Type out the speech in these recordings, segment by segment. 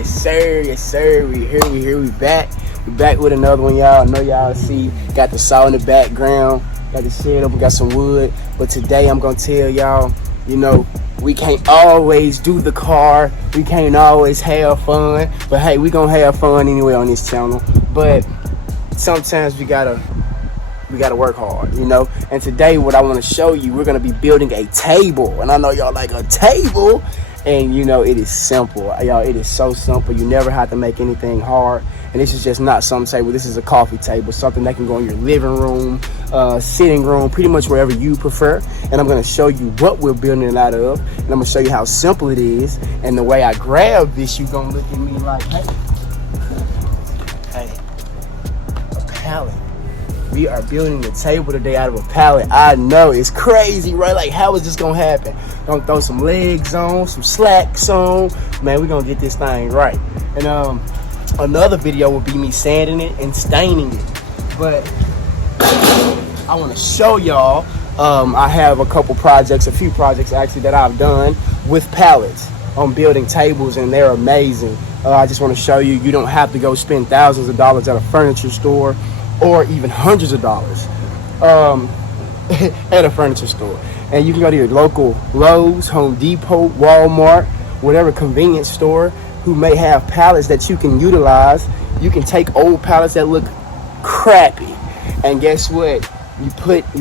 Yes sir, yes sir. We here, we back. We back with another one, y'all. I know y'all see, got the saw in the background, got the shed up, we got some wood. But today I'm gonna tell y'all, you know, we can't always do the car, we can't always have fun, but hey, we gonna have fun anyway on this channel. But sometimes we gotta work hard, you know. And today what I want to show you, we're gonna be building a table. And I know y'all like a table, and you know, it is simple, y'all. It is so simple. You never have to make anything hard. And this is just not some table. This is a coffee table, something that can go in your living room, sitting room, pretty much wherever you prefer. And I'm gonna show you what we're building it out of, and I'm gonna show you how simple it is. And the way I grab this, you gonna look at me like, hey, a pallet. We are building the table today out of a pallet. I know, it's crazy, right? Like, how is this gonna happen? Gonna throw some legs on, some slacks on. Man, we're gonna get this thing right. And another video will be me sanding it and staining it. But I wanna show y'all, I have a few projects actually that I've done with pallets on building tables, and they're amazing. I just wanna show you, you don't have to go spend thousands of dollars at a furniture store, or even hundreds of dollars at a furniture store. And you can go to your local Lowe's, Home Depot, Walmart, whatever convenience store who may have pallets that you can utilize. You can take old pallets that look crappy, and guess what? You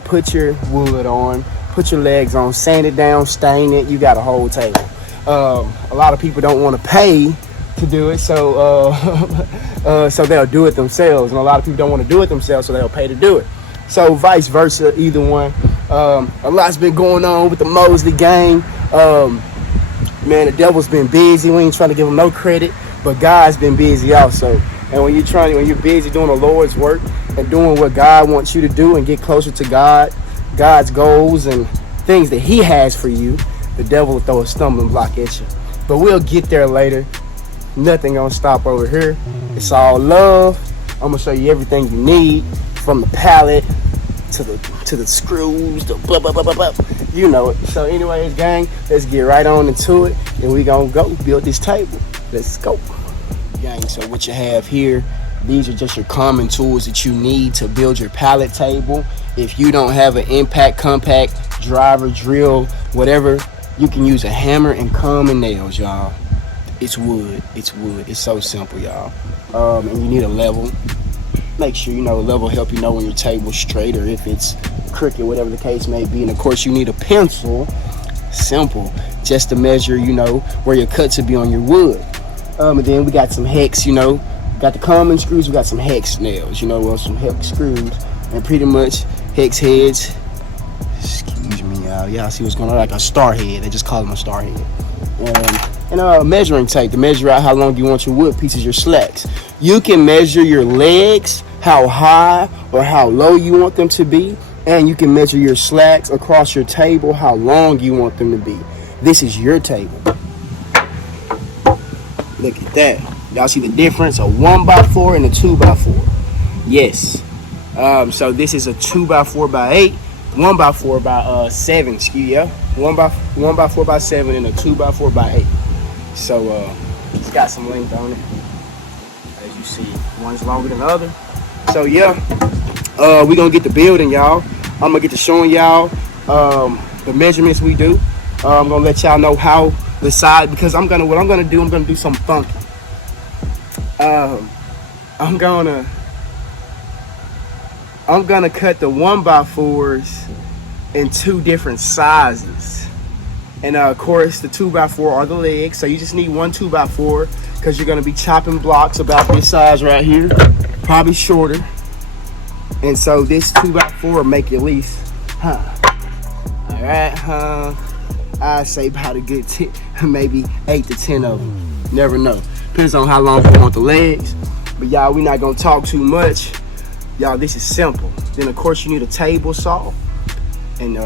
put your wood on, put your legs on, sand it down, stain it, you got a whole table. A lot of people don't want to pay to do it, so so they'll do it themselves, and a lot of people don't want to do it themselves, so they'll pay to do it. So vice versa, either one. A lot's been going on with the Mosley gang. Man, the devil's been busy. We ain't trying to give him no credit, but God's been busy also. And when you're busy doing the Lord's work and doing what God wants you to do and get closer to God, God's goals and things that He has for you, the devil will throw a stumbling block at you. But we'll get there later. Nothing gonna stop over here. It's all love. I'm gonna show you everything you need, from the pallet to the screws, the blah blah blah blah blah. You know it. So anyways, gang, let's get right on into it, and we gonna go build this table. Let's go, gang. So what you have here, these are just your common tools that you need to build your pallet table. If you don't have an impact, compact, driver, drill, whatever, you can use a hammer and common nails, y'all. It's wood. It's so simple, y'all. And you need a level. Make sure you know a level help you know when your table's straight or if it's crooked, whatever the case may be. And of course, you need a pencil. Simple, just to measure, you know, where your cuts will be on your wood. And then we got some hex, you know, got the common screws. We got some hex nails, you know, well, some hex screws, and pretty much hex heads. Excuse me, y'all. Y'all see what's going on? Like a star head. They just call them a star head. And a measuring tape to measure out how long you want your wood pieces, your slats. You can measure your legs, how high or how low you want them to be, and you can measure your slats across your table, how long you want them to be. This is your table. Look at that. Y'all see the difference? A 1x4 and a 2x4. Yes. So this is a 2x4x8, 1x4x7. Excuse ya. 1x4x7 and a 2x4x8. So it's got some length on it, as you see. One's longer than the other. So yeah, we're gonna get to building, y'all. I'm gonna get to showing y'all the measurements we do. I'm gonna let y'all know how the side, because I'm gonna do something funky. I'm gonna cut the 1x4s in two different sizes. And of course, the 2x4 are the legs. So you just need one 2x4, because you're gonna be chopping blocks about this size right here, probably shorter. And so this 2x4 will make at least, all right, I say about a good 10, maybe 8 to 10 of them. Never know. Depends on how long you want the legs. But y'all, we're not gonna talk too much. Y'all, this is simple. Then of course you need a table saw, and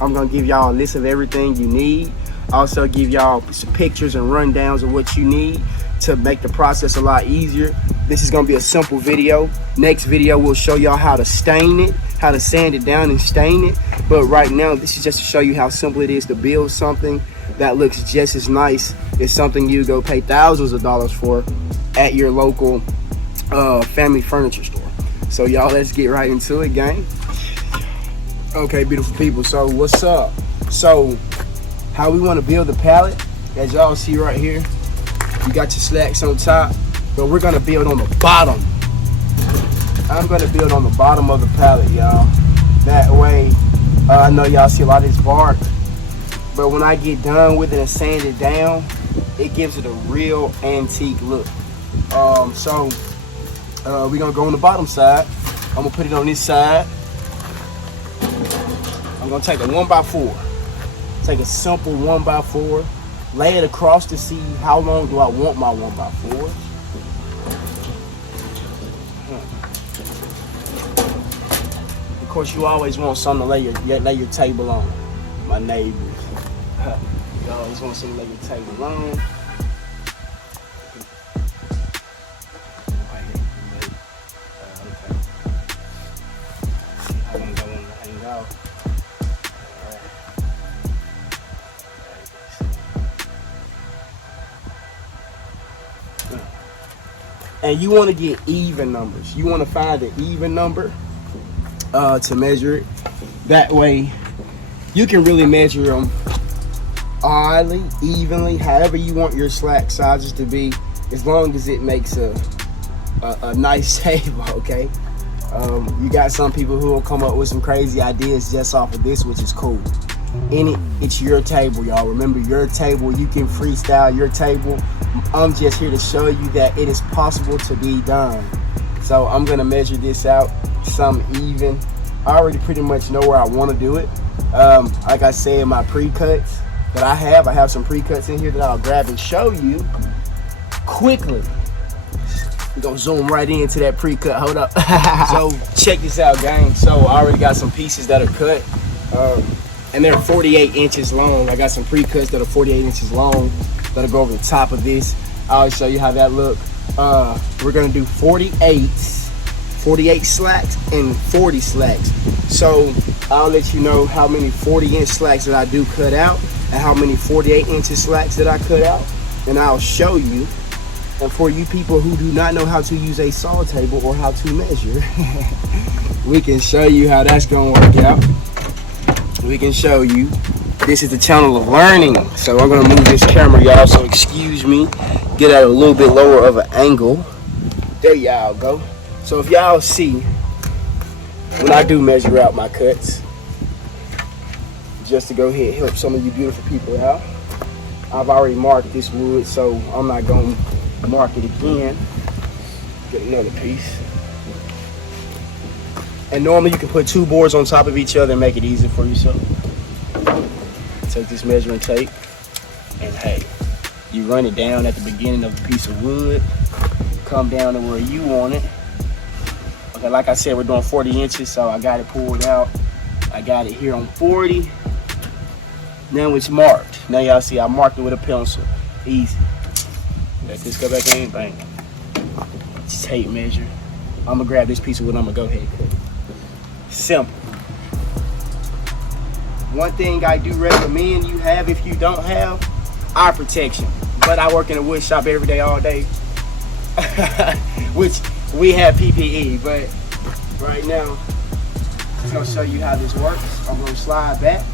I'm gonna give y'all a list of everything you need. Also give y'all some pictures and rundowns of what you need to make the process a lot easier. This is gonna be a simple video. Next video will show y'all how to stain it, how to sand it down and stain it. But right now, this is just to show you how simple it is to build something that looks just as nice as something you go pay thousands of dollars for at your local family furniture store. So y'all, let's get right into it, gang. Okay, beautiful people, so what's up? So how we want to build the pallet, as y'all see right here, you got your slats on top, but we're gonna build on the bottom. I'm gonna build on the bottom of the pallet, y'all. That way, I know y'all see a lot of this bark, but when I get done with it and sand it down, it gives it a real antique look. We're gonna go on the bottom side. I'm gonna put it on this side. I'm gonna take a 1x4. Take a simple 1x4, lay it across to see how long do I want my 1x4. Of course, you always want something to lay your table on. My neighbors, you always want something to lay your table on. And you want to get even numbers. You want to find an even number to measure it. That way, you can really measure them oddly, evenly, however you want your slat sizes to be, as long as it makes a nice table, okay? You got some people who will come up with some crazy ideas just off of this, which is cool. It's your table, y'all. Remember, your table, you can freestyle your table. I'm just here to show you that it is possible to be done. So I'm gonna measure this out, some even. I already pretty much know where I want to do it. Like I said, my pre-cuts that I have some pre-cuts in here that I'll grab and show you quickly. We're gonna zoom right into that pre-cut. Hold up. So check this out, gang. So I already got some pieces that are cut, and they're 48 inches long. I got some pre-cuts that are 48 inches long that'll go over the top of this. I'll show you how that look. We're gonna do 48 slats and 40 slats. So I'll let you know how many 40-inch slats that I do cut out and how many 48-inch slats that I cut out, and I'll show you. And for you people who do not know how to use a saw table or how to measure, we can show you how that's gonna work out. We can show you. This is the channel of learning. So I'm gonna move this camera, y'all, so excuse me. Get at a little bit lower of an angle. There y'all go. So if y'all see, when I do measure out my cuts, just to go ahead and help some of you beautiful people out, I've already marked this wood, so I'm not gonna mark it again. Get another piece. And normally you can put two boards on top of each other and make it easy for yourself. Take this measuring tape and hey, you run it down at the beginning of the piece of wood, come down to where you want it. Okay, like I said, we're doing 40 inches, so I got it pulled out. I got it here on 40. Now it's marked. Now y'all see I marked it with a pencil. Easy. Let this go back in, bang. Just tape measure. I'm gonna grab this piece of wood, I'm gonna go ahead and cut it. Simple. One thing I do recommend you have, if you don't have, eye protection. But I work in a wood shop every day, all day. Which we have PPE, but right now, I'm just gonna show you how this works. I'm gonna slide back.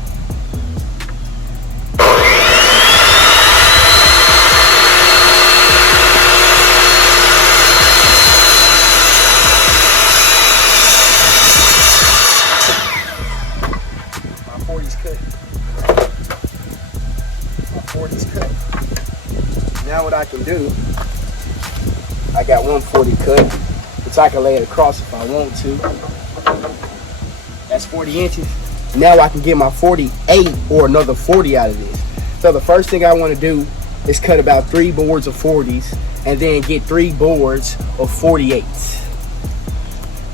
Now what I can do, I got 140 cut, which I can lay it across if I want to. That's 40 inches. Now I can get my 48 or another 40 out of this. So the first thing I want to do is cut about 3 boards of 40s and then get 3 boards of 48s.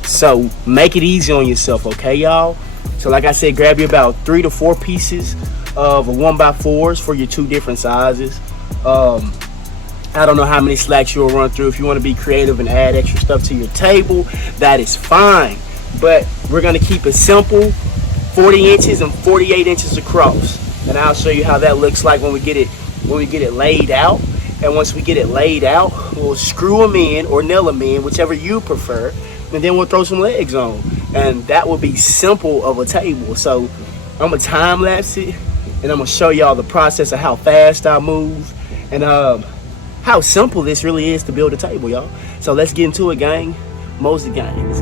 So make it easy on yourself, okay, y'all? So like I said, grab you about 3 to 4 pieces of a 1x4s for your 2 different sizes. I don't know how many slats you'll run through. If you want to be creative and add extra stuff to your table, that is fine. But we're going to keep it simple, 40 inches and 48 inches across. And I'll show you how that looks like when we get it laid out. And once we get it laid out, we'll screw them in or nail them in, whichever you prefer. And then we'll throw some legs on. And that will be simple of a table. So I'm going to time lapse it. And I'm going to show y'all the process of how fast I move. And how simple this really is to build a table, y'all. So let's get into it, gang. Mosey gangs.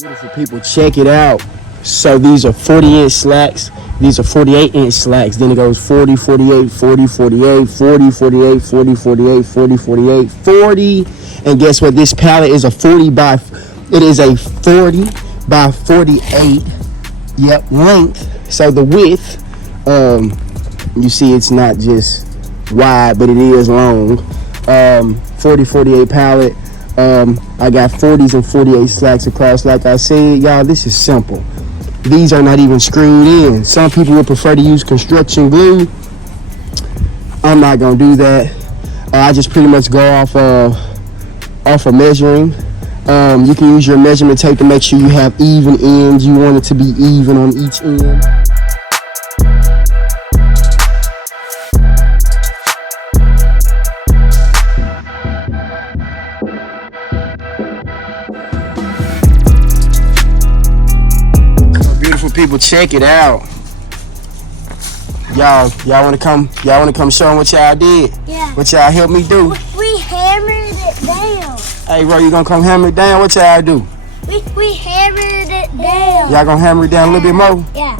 Beautiful people, check it out. So these are 40-inch slats. These are 48-inch slats. Then it goes 40, 48, 40, 48, 40, 48, 40, 48, 40, 48, 40. And guess what? This pallet is a 40 by 48, yep, length. So the width, you see it's not just wide, but it is long. 40, 48 pallet. I got 40s and 48 slats across. Like I said, y'all, this is simple. These are not even screwed in. Some people would prefer to use construction glue. I'm not gonna do that. I just pretty much go off of measuring. You can use your measurement tape to make sure you have even ends. You want it to be even on each end. People, check it out. Y'all wanna come show them what y'all did? Yeah. What y'all helped me do? We hammered it down. Hey bro, you gonna come hammer it down? What y'all do? We hammered it down. Y'all gonna hammer it down a little bit more? Yeah.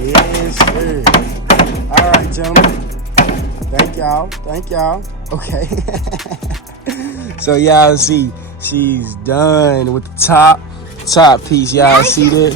Yes, sir. Alright, gentlemen. Thank y'all. Okay. So y'all see, she's done with the top piece. Y'all see that?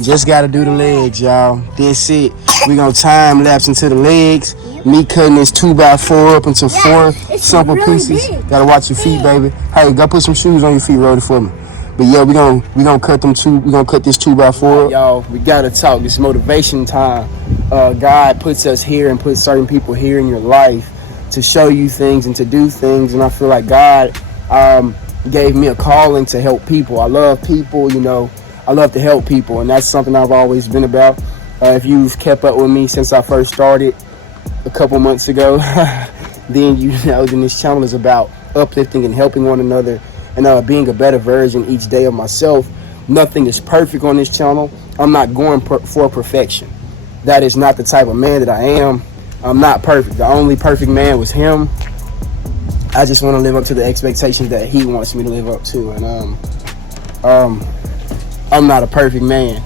Just gotta do the legs, y'all. That's it. We gonna time lapse into the legs. Yep. Me cutting this 2x4 up into 4 simple really pieces. Big. Gotta watch your feet, baby. Hey, go put some shoes on your feet, Rody, for me. But yeah, we gonna cut them two. We gonna cut this 2x4. Y'all, we gotta talk. This motivation time. God puts us here and puts certain people here in your life to show you things and to do things. And I feel like God gave me a calling to help people. I love people, you know. I love to help people, and that's something I've always been about. If you've kept up with me since I first started a couple months ago, then you know then this channel is about uplifting and helping one another and being a better version each day of myself. Nothing is perfect on this channel. I'm not going for perfection. That is not the type of man that I am. I'm not perfect. The only perfect man was him. I just want to live up to the expectations that he wants me to live up to. And I'm not a perfect man,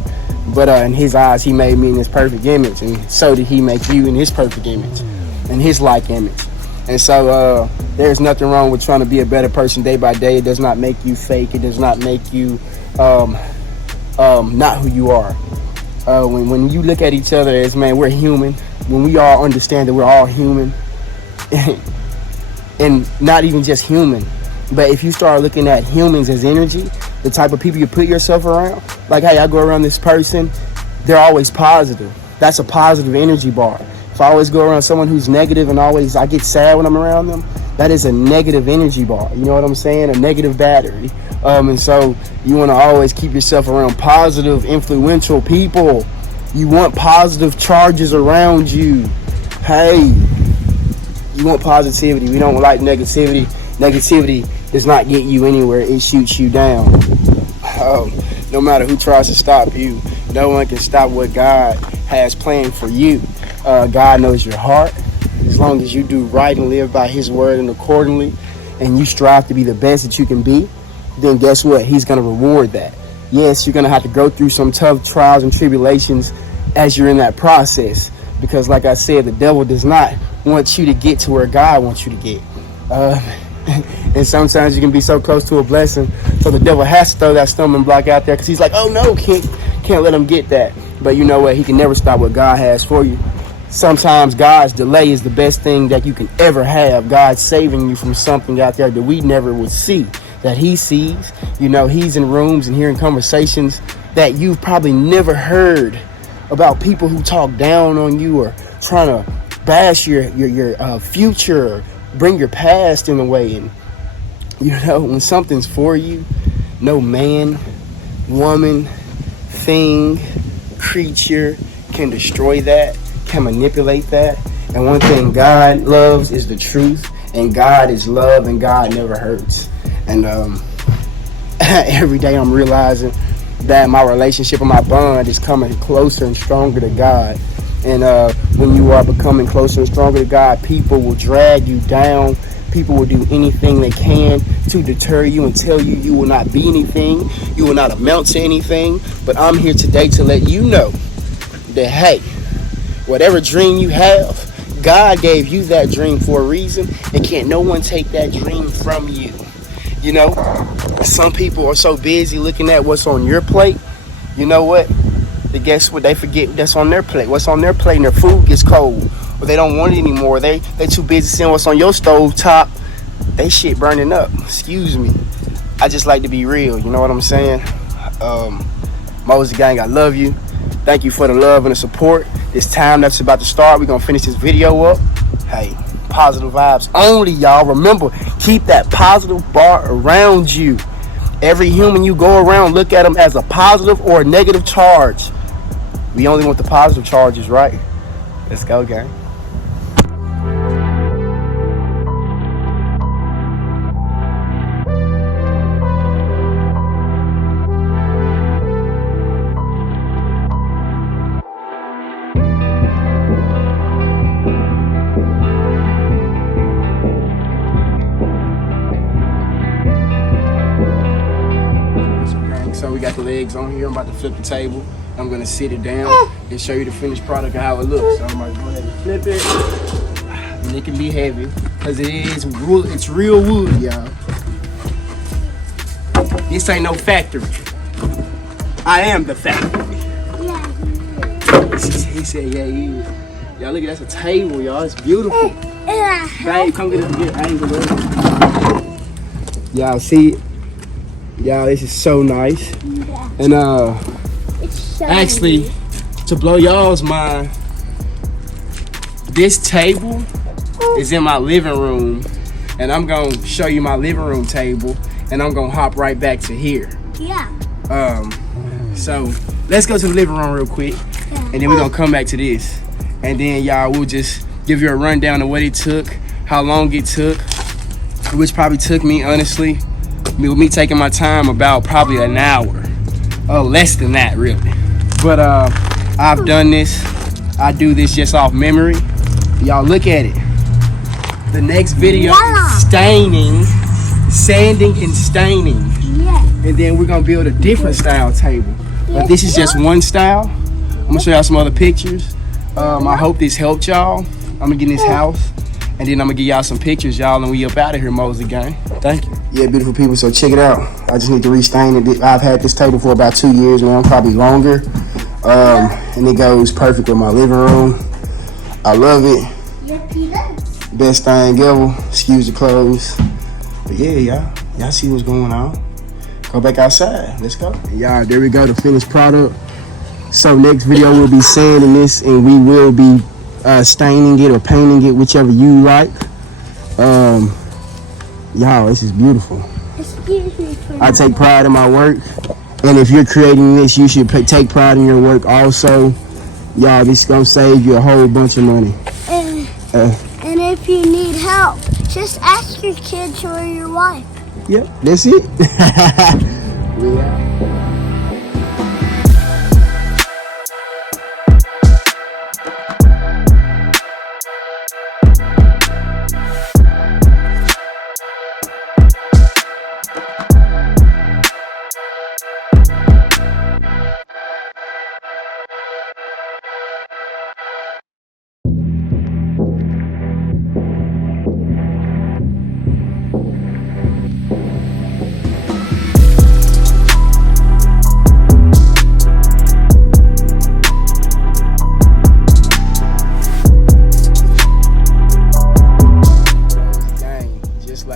but in his eyes, he made me in his perfect image, and so did he make you in his perfect image, in his like image. And so there's nothing wrong with trying to be a better person day by day. It does not make you fake. It does not make you not who you are. When you look at each other as, man, we're human. When we all understand that we're all human, and not even just human, but if you start looking at humans as energy, the type of people you put yourself around, like, hey, I go around this person, they're always positive. That's a positive energy bar. If I always go around someone who's negative and I get sad when I'm around them, that is a negative energy bar. You know what I'm saying? A negative battery. And so you want to always keep yourself around positive, influential people. You want positive charges around you. Hey, you want positivity. We don't like negativity. Negativity does not get you anywhere. It shoots you down. No matter who tries to stop you, no one can stop what God has planned for you. God knows your heart. As long as you do right and live by his word and accordingly, and you strive to be the best that you can be, then guess what? He's going to reward that. Yes, you're going to have to go through some tough trials and tribulations as you're in that process. Because like I said, the devil does not want you to get to where God wants you to get. And sometimes you can be so close to a blessing, so the devil has to throw that stumbling block out there because he's like, oh no, can't let him get that. But you know what? He can never stop what God has for you. Sometimes God's delay is the best thing that you can ever have. God saving you from something out there that we never would see, that he sees. You know, he's in rooms and hearing conversations that you've probably never heard about people who talk down on you or trying to bash your future, or bring your past in a way. And you know, when something's for you, no man, woman, thing, creature can destroy that, can manipulate that. And one thing God loves is the truth, and God is love, and God never hurts. And every day I'm realizing that my relationship and my bond is coming closer and stronger to God. And when you are becoming closer and stronger to God, people will drag you down. People will do anything they can to deter you and tell you you will not be anything. You will not amount to anything. But I'm here today to let you know that, hey, whatever dream you have, God gave you that dream for a reason, and can't no one take that dream from you. You know, some people are so busy looking at what's on your plate. You know what? Guess what? They forget that's on their plate. What's on their plate, and their food gets cold, or they don't want it anymore. They too busy seeing what's on your stove top. They shit burning up. Excuse me. I just like to be real. You know what I'm saying? Moses gang, I love you. Thank you for the love and the support. This time that's about to start, we're gonna finish this video up. Hey, positive vibes only, y'all. Remember, keep that positive bar around you. Every human you go around, look at them as a positive or a negative charge. We only want the positive charges, right? Let's go, gang. So we got the legs on here. I'm about to flip the table. I'm gonna sit it down and show you the finished product of how it looks. So I'm gonna go ahead and flip it. And it can be heavy because it's real wood, y'all. This ain't no factory. I am the factory. He said, yeah, he is. Y'all look at that's a table, y'all. It's beautiful. Babe, come get a good angle. Y'all see it? Y'all, this is so nice. And actually, to blow y'all's mind, this table is in my living room, and I'm gonna show you my living room table, and I'm gonna hop right back to here. Yeah. So let's go to the living room real quick, and then we're gonna come back to this, and then y'all will just give you a rundown of what it took, how long it took, which probably took me, honestly, with me taking my time, about probably an hour. Less than that, really. But I've done this. I do this just off memory. Y'all look at it. The next video is staining, sanding and staining. Yeah. And then we're gonna build a different style table. But this is just one style. I'm gonna show y'all some other pictures. I hope this helped y'all. I'm gonna get in this house, and then I'm gonna give y'all some pictures, y'all, and we up out of here, Mosley gang. Thank you. Yeah, beautiful people, so check it out. I just need to restain it. I've had this table for about 2 years now, probably longer. And it goes perfect with my living room. I love it. Best thing ever. Excuse the clothes. But yeah, y'all see what's going on. Go back outside. Let's go. Y'all, there we go, the finished product. So next video we'll be sanding this, and we will be staining it or painting it, whichever you like. Y'all, this is beautiful. Excuse me for I take pride in my work, and if you're creating this, you should take pride in your work also. Y'all, this is gonna save you a whole bunch of money. And if you need help, just ask your kids or your wife. Yep, that's it. We out.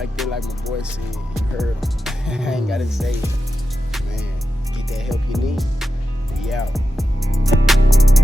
like that, like my boy said. You heard him. I ain't gotta say it. Man, get that help you need. Be out.